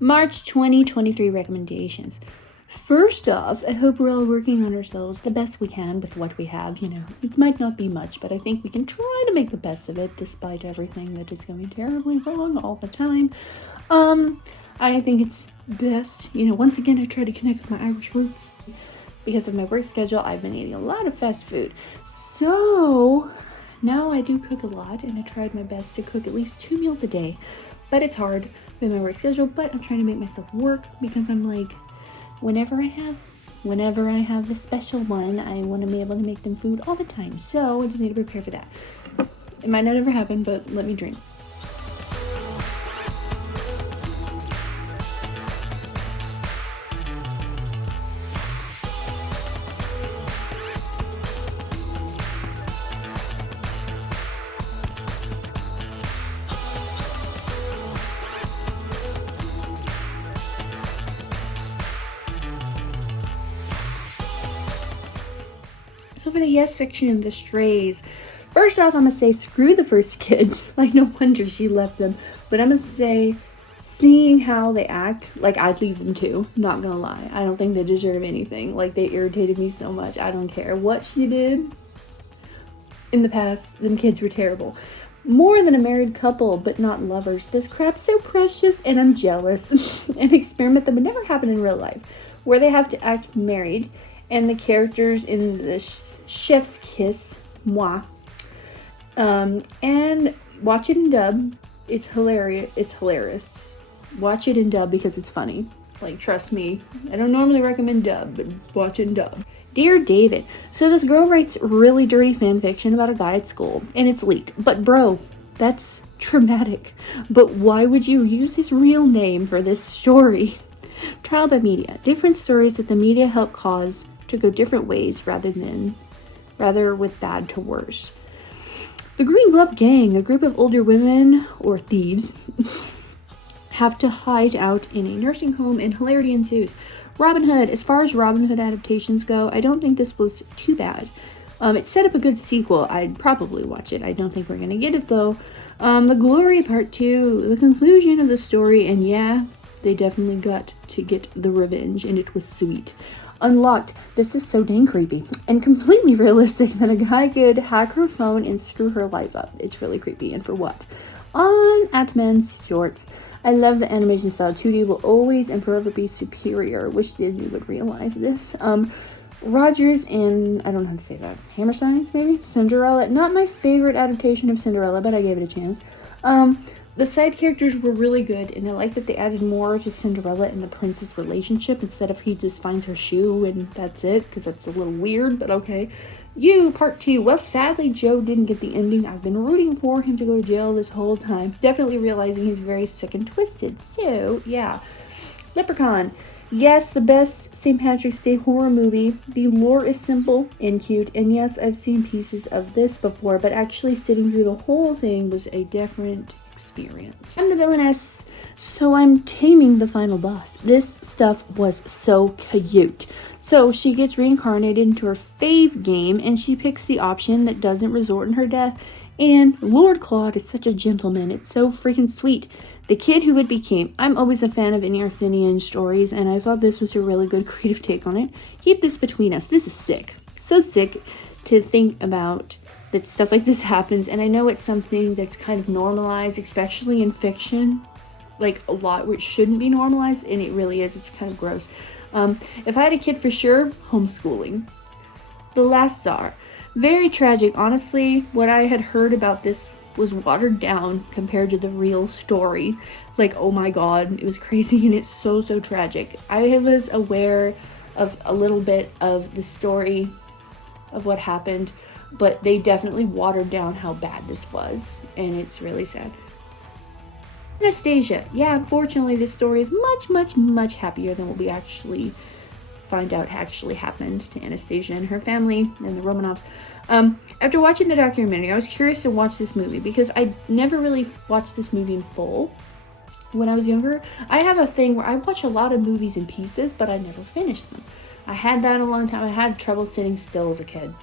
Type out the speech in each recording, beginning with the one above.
March 2023 recommendations. First off, I hope we're all working on ourselves the best we can with what we have. It might not be much, but I think we can try to make the best of it despite everything that is going terribly wrong all the time. I think it's best, once again, I try to connect with my Irish roots. Because of my work schedule, I've been eating a lot of fast food. So now I do cook a lot, and I tried my best to cook at least 2 meals a day. But it's hard with my work schedule, but I'm trying to make myself work because I'm like, whenever I have the special one, I want to be able to make them food all the time. So I just need to prepare for that. It might not ever happen, but let me dream. So for the yes section, the strays. First off, I'm going to say screw the first kids. Like, no wonder she left them. But I'm going to say, seeing how they act, like, I'd leave them too. Not going to lie. I don't think they deserve anything. Like, they irritated me so much. I don't care what she did. In the past, them kids were terrible. More than a married couple, but not lovers. This crap's so precious, and I'm jealous. An experiment that would never happen in real life, where they have to act married, and the characters in the chef's kiss, moi. And watch it in dub. It's hilarious. Watch it in dub because it's funny. Like, trust me. I don't normally recommend dub, but watch it in dub. Dear David, so this girl writes really dirty fan fiction about a guy at school, and it's leaked. But bro, that's traumatic. But why would you use his real name for this story? Trial by media. Different stories that the media help cause to go different ways rather with bad to worse. The Green Glove Gang, a group of older women, or thieves, have to hide out in a nursing home and hilarity ensues. Robin Hood. As far as Robin Hood adaptations go, I don't think this was too bad. It set up a good sequel. I'd probably watch it. I don't think we're going to get it though. The Glory Part 2, the conclusion of the story, and yeah, they definitely got to get the revenge, and it was sweet. Unlocked. This is so dang creepy and completely realistic that a guy could hack her phone and screw her life up. It's really creepy, and for what? On Atman's shorts. I love the animation style. 2D will always and forever be superior. Wish Disney would realize this. Rogers and, I don't know how to say that, Hammersteins maybe? Cinderella. Not my favorite adaptation of Cinderella, but I gave it a chance. The side characters were really good, and I like that they added more to Cinderella and the prince's relationship instead of he just finds her shoe and that's it, because that's a little weird, but okay. You, Part 2. Well, sadly, Joe didn't get the ending. I've been rooting for him to go to jail this whole time. Definitely realizing he's very sick and twisted. So, yeah. Leprechaun. Yes, the best St. Patrick's Day horror movie. The lore is simple and cute. And yes, I've seen pieces of this before, but actually sitting through the whole thing was a different experience. I'm the villainess, so I'm taming the final boss. This stuff was so cute. So she gets reincarnated into her fave game, and she picks the option that doesn't resort in her death. And Lord Claude is such a gentleman. It's so freaking sweet. The kid who it became. I'm always a fan of Annie Arthurian stories, and I thought this was a really good creative take on it. Keep this between us. This is sick. So sick to think about that stuff like this happens, and I know it's something that's kind of normalized, especially in fiction, like a lot where it shouldn't be normalized, and it really is. It's kind of gross. If I had a kid, for sure, homeschooling. The Last Tsar. Very tragic. Honestly, what I had heard about this was watered down compared to the real story. Like, oh my god, it was crazy, and it's so tragic. I was aware of a little bit of the story of what happened, but they definitely watered down how bad this was, and it's really sad. Anastasia. Yeah, unfortunately, this story is much happier than what we actually find out actually happened to Anastasia and her family and the Romanovs. After watching the documentary, I was curious to watch this movie because I never really watched this movie in full when I was younger. I have a thing where I watch a lot of movies in pieces, but I never finish them. I had that a long time. I had trouble sitting still as a kid.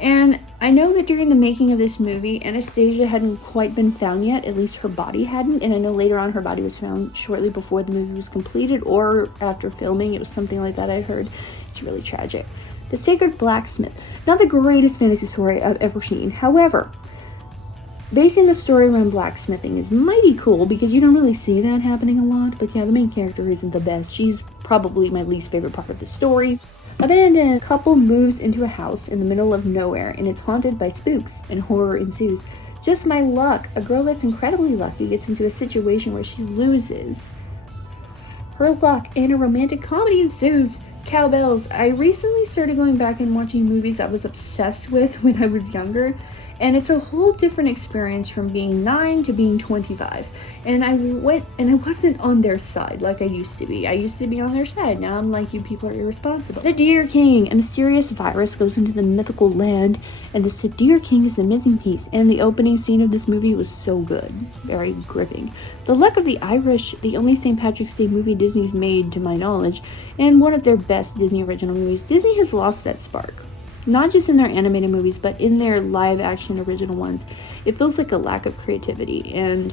And I know that during the making of this movie, Anastasia hadn't quite been found yet, at least her body hadn't, and I know later on her body was found shortly before the movie was completed or after filming. It was something like that I heard. It's really tragic. The Sacred Blacksmith, not the greatest fantasy story I've ever seen. However, basing a story around blacksmithing is mighty cool because you don't really see that happening a lot. But yeah, the main character isn't the best. She's probably my least favorite part of the story. Abandoned. A couple moves into a house in the middle of nowhere and it's haunted by spooks and horror ensues. Just my luck. A girl that's incredibly lucky gets into a situation where she loses her luck and a romantic comedy ensues. Cowbells. I recently started going back and watching movies I was obsessed with when I was younger, and it's a whole different experience from being 9 to being 25. And I wasn't on their side like I used to be. I used to be on their side. Now I'm like, you people are irresponsible. The Deer King. A mysterious virus goes into the mythical land, and the Deer King is the missing piece. And the opening scene of this movie was so good. Very gripping. The Luck of the Irish, the only St. Patrick's Day movie Disney's made to my knowledge, and one of their best Disney original movies. Disney has lost that spark. Not just in their animated movies, but in their live action original ones. It feels like a lack of creativity, and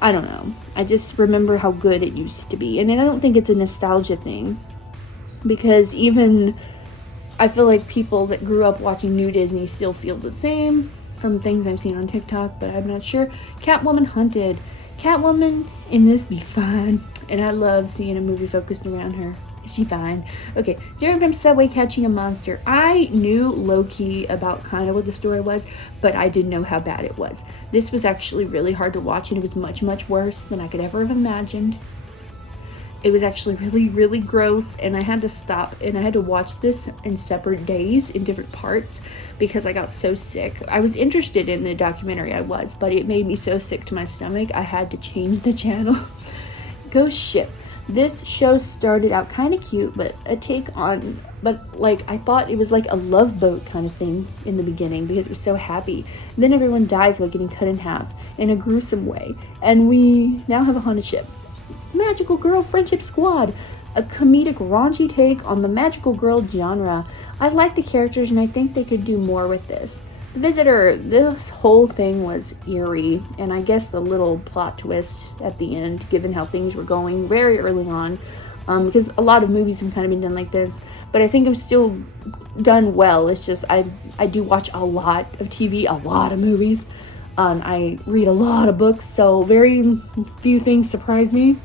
I don't know. I just remember how good it used to be. And I don't think it's a nostalgia thing, because even I feel like people that grew up watching new Disney still feel the same from things I've seen on TikTok, but I'm not sure. Catwoman Hunted. Catwoman in this be fine, and I love seeing a movie focused around her. Is she fine? Okay, Jared from Subway catching a monster. I knew low-key about kind of what the story was, but I didn't know how bad it was. This was actually really hard to watch, and it was much, much worse than I could ever have imagined. It was actually really, really gross, and I had to stop, and I had to watch this in separate days in different parts because I got so sick. I was interested in the documentary, but it made me so sick to my stomach, I had to change the channel. Ghost Ship. This show started out kind of cute, but I thought it was like a Love Boat kind of thing in the beginning because it was so happy. Then everyone dies while getting cut in half in a gruesome way, and we now have a haunted ship. Magical Girl Friendship Squad, a comedic raunchy take on the magical girl genre. I like the characters and I think they could do more with this. The Visitor, this whole thing was eerie, and I guess the little plot twist at the end, given how things were going very early on, because a lot of movies have kind of been done like this, but I think I'm still done well. It's just I do watch a lot of TV, a lot of movies, I read a lot of books, so very few things surprise me.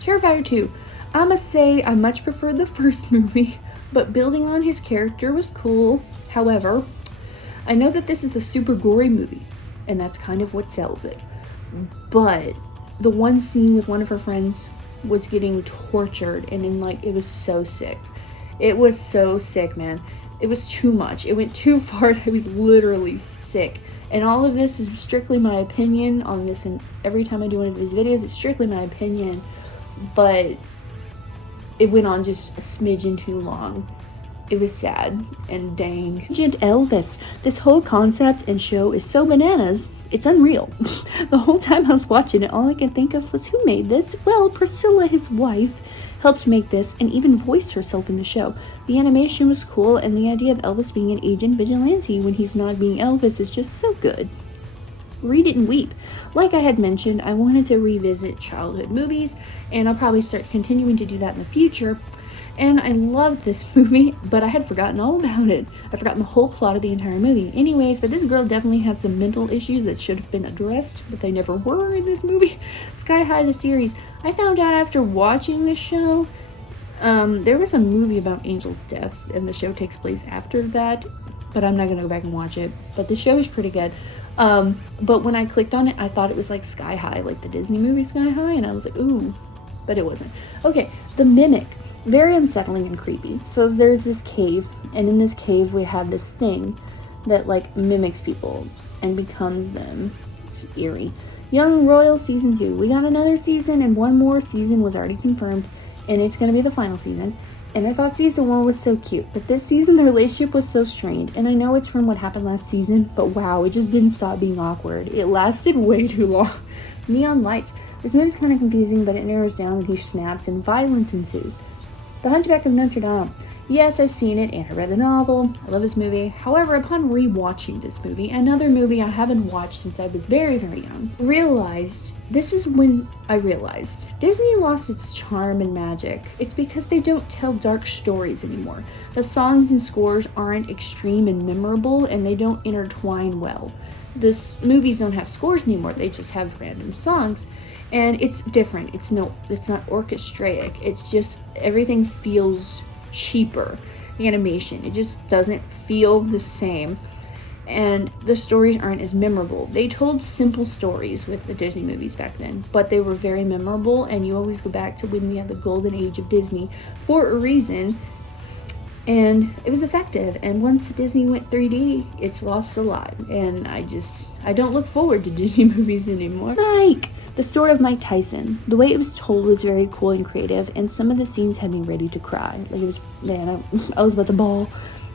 Terrifier 2. I must say I much preferred the first movie, but building on his character was cool. However, I know that this is a super gory movie, and that's kind of what sells it. But the one scene with one of her friends was getting tortured, and it was so sick. It was so sick, man. It was too much. It went too far. I was literally sick. And all of this is strictly my opinion on this, and every time I do one of these videos, it's strictly my opinion. But it went on just a smidgen too long. It was sad, and dang. Agent Elvis. This whole concept and show is so bananas, it's unreal. The whole time I was watching it, all I could think of was, who made this? Well, Priscilla, his wife, helped make this and even voiced herself in the show. The animation was cool, and the idea of Elvis being an agent vigilante when he's not being Elvis is just so good. Read it and weep. Like I had mentioned, I wanted to revisit childhood movies, and I'll probably start continuing to do that in the future. And I loved this movie, but I had forgotten all about it. I'd forgotten the whole plot of the entire movie. Anyways, but this girl definitely had some mental issues that should have been addressed, but they never were in this movie. Sky High, the series. I found out after watching this show, there was a movie about Angel's death, and the show takes place after that, but I'm not going to go back and watch it. But the show is pretty good. But when I clicked on it, I thought it was like Sky High, like the Disney movie Sky High, and I was like, ooh, but it wasn't. Okay, The Mimic. Very unsettling and creepy. So there's this cave, and in this cave we have this thing that mimics people and becomes them. It's eerie. Young Royal Season 2. We got another season, and one more season was already confirmed, and it's going to be the final season. And I thought season 1 was so cute, but this season the relationship was so strained, and I know it's from what happened last season, but wow, it just didn't stop being awkward. It lasted way too long. Neon Lights. This movie's kind of confusing, but it narrows down when he snaps and violence ensues. The Hunchback of Notre Dame. Yes, I've seen it and I read the novel. I love this movie. However, upon rewatching this movie, another movie I haven't watched since I was very, very young, this is when I realized Disney lost its charm and magic. It's because they don't tell dark stories anymore. The songs and scores aren't extreme and memorable, and they don't intertwine well. Movies don't have scores anymore, they just have random songs. And it's different. It's not orchestraic. It's just everything feels cheaper. The animation, it just doesn't feel the same. And the stories aren't as memorable. They told simple stories with the Disney movies back then, but they were very memorable, and you always go back to when we had the golden age of Disney for a reason. And it was effective. And once Disney went 3D, it's lost a lot. And I don't look forward to Disney movies anymore. Mike! The story of Mike Tyson, the way it was told was very cool and creative, and some of the scenes had me ready to cry. Like, it was, man, I was about to bawl.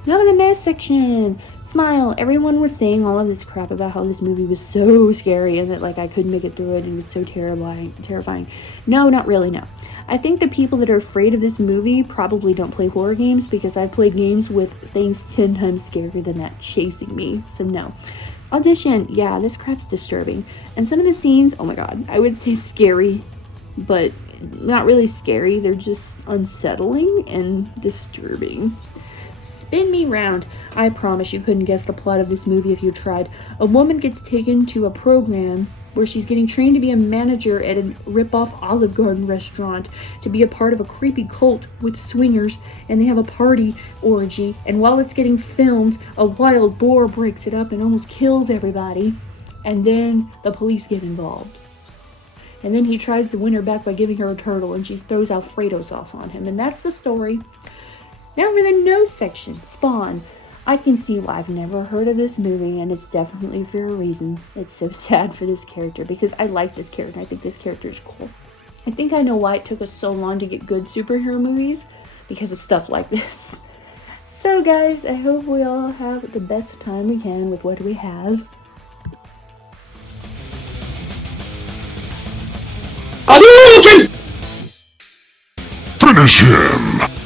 Now in the mess section, smile. Everyone was saying all of this crap about how this movie was so scary and that, like, I couldn't make it through it and it was so terrifying. No, not really, no. I think the people that are afraid of this movie probably don't play horror games, because I've played games with things 10 times scarier than that chasing me, so no. Audition, yeah, this crap's disturbing. And some of the scenes, oh my god, I would say scary, but not really scary. They're just unsettling and disturbing. Spin me round. I promise you couldn't guess the plot of this movie if you tried. A woman gets taken to a program where she's getting trained to be a manager at a rip-off Olive Garden restaurant, to be a part of a creepy cult with swingers, and they have a party orgy, and while it's getting filmed, a wild boar breaks it up and almost kills everybody, and then the police get involved. And then he tries to win her back by giving her a turtle, and she throws Alfredo sauce on him, and that's the story. Now for the no section, Spawn. I can see why I've never heard of this movie, and it's definitely for a reason. It's so sad for this character, because I like this character. I think this character is cool. I think I know why it took us so long to get good superhero movies, because of stuff like this. So guys, I hope we all have the best time we can with what we have. Finish him!